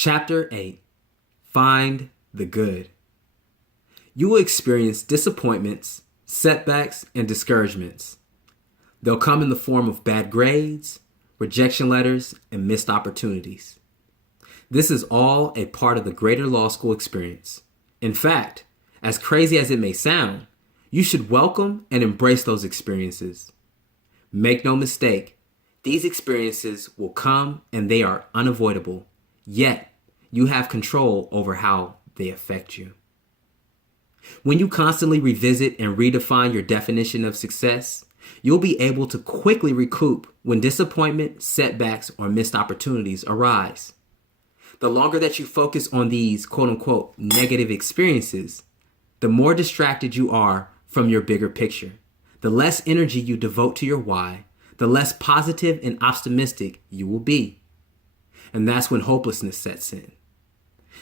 Chapter 8. Find the Good. You will experience disappointments, setbacks, and discouragements. They'll come in the form of bad grades, rejection letters, and missed opportunities. This is all a part of the greater law school experience. In fact, as crazy as it may sound, you should welcome and embrace those experiences. Make no mistake, these experiences will come and they are unavoidable, yet you have control over how they affect you. When you constantly revisit and redefine your definition of success, you'll be able to quickly recoup when disappointment, setbacks, or missed opportunities arise. The longer that you focus on these quote-unquote negative experiences, the more distracted you are from your bigger picture. The less energy you devote to your why, the less positive and optimistic you will be. And that's when hopelessness sets in.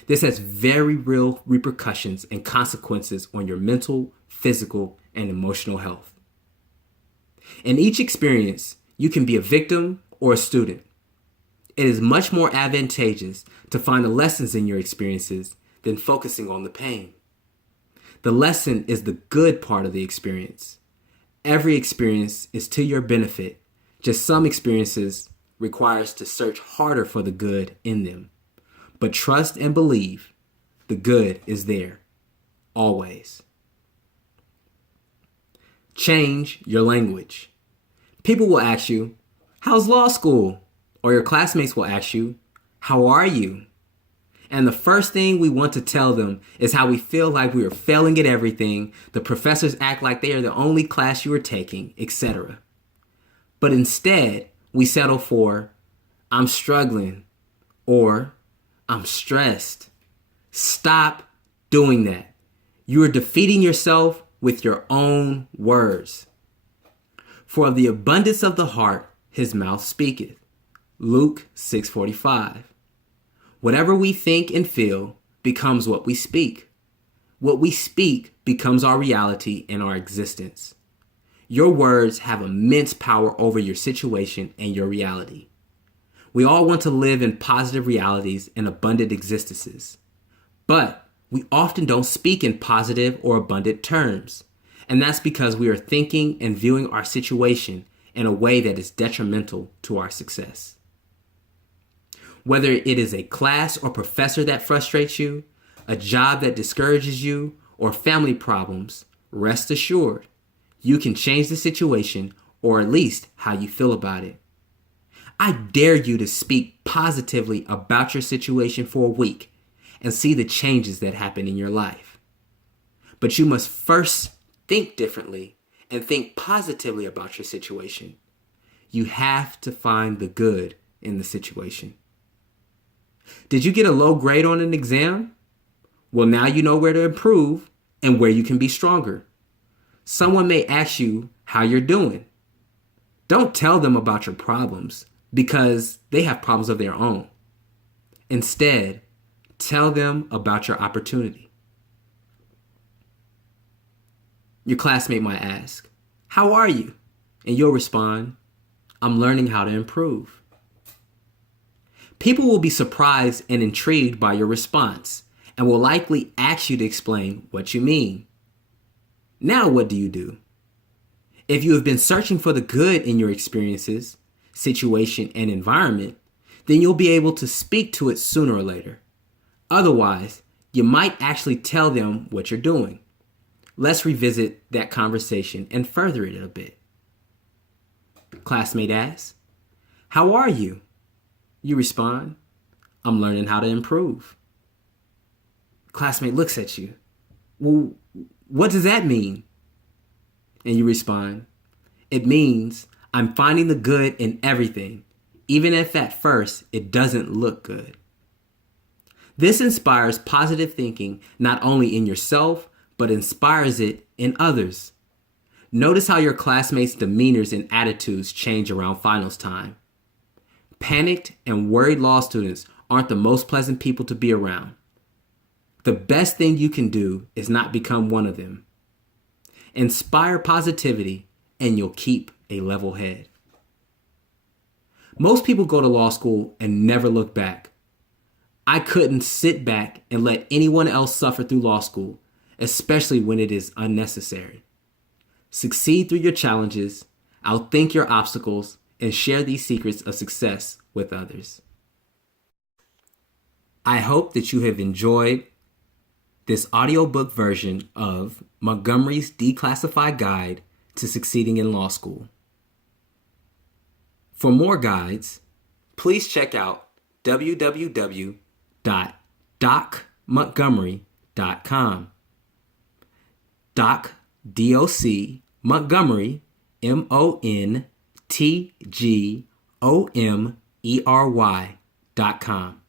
This has very real repercussions and consequences on your mental, physical, and emotional health. In each experience, you can be a victim or a student. It is much more advantageous to find the lessons in your experiences than focusing on the pain. The lesson is the good part of the experience. Every experience is to your benefit. Just some experiences require us to search harder for the good in them. But trust and believe the good is there, always. Change your language. People will ask you, "How's law school?" Or your classmates will ask you, "How are you?" And the first thing we want to tell them is how we feel like we are failing at everything, the professors act like they are the only class you are taking, etc. But instead, we settle for, "I'm struggling," or "I'm stressed." Stop doing that. You are defeating yourself with your own words. For of the abundance of the heart, his mouth speaketh. Luke 6:45. Whatever we think and feel becomes what we speak. What we speak becomes our reality and our existence. Your words have immense power over your situation and your reality. We all want to live in positive realities and abundant existences, but we often don't speak in positive or abundant terms. And that's because we are thinking and viewing our situation in a way that is detrimental to our success. Whether it is a class or professor that frustrates you, a job that discourages you, or family problems, rest assured, you can change the situation or at least how you feel about it. I dare you to speak positively about your situation for a week and see the changes that happen in your life. But you must first think differently and think positively about your situation. You have to find the good in the situation. Did you get a low grade on an exam? Well, now you know where to improve and where you can be stronger. Someone may ask you how you're doing. Don't tell them about your problems because they have problems of their own. Instead, tell them about your opportunity. Your classmate might ask, "How are you?" And you'll respond, "I'm learning how to improve." People will be surprised and intrigued by your response and will likely ask you to explain what you mean. Now what do? If you have been searching for the good in your experiences, situation, and environment, then you'll be able to speak to it sooner or later. Otherwise, you might actually tell them what you're doing. Let's revisit that conversation and further it a bit. Classmate asks, "How are you?" You respond, "I'm learning how to improve." Classmate looks at you. "Well, what does that mean?" And you respond, "It means I'm finding the good in everything, even if at first it doesn't look good." This inspires positive thinking not only in yourself, but inspires it in others. Notice how your classmates' demeanors and attitudes change around finals time. Panicked and worried law students aren't the most pleasant people to be around. The best thing you can do is not become one of them. Inspire positivity and you'll keep a level head. Most people go to law school and never look back. I couldn't sit back and let anyone else suffer through law school, especially when it is unnecessary. Succeed through your challenges, outthink your obstacles, and share these secrets of success with others. I hope that you have enjoyed this audiobook version of Montgomery's Declassified Guide to Succeeding in Law School. For more guides, please check out www.docmontgomery.com. Doc, D-O-C, Montgomery, MONTGOMERY.com.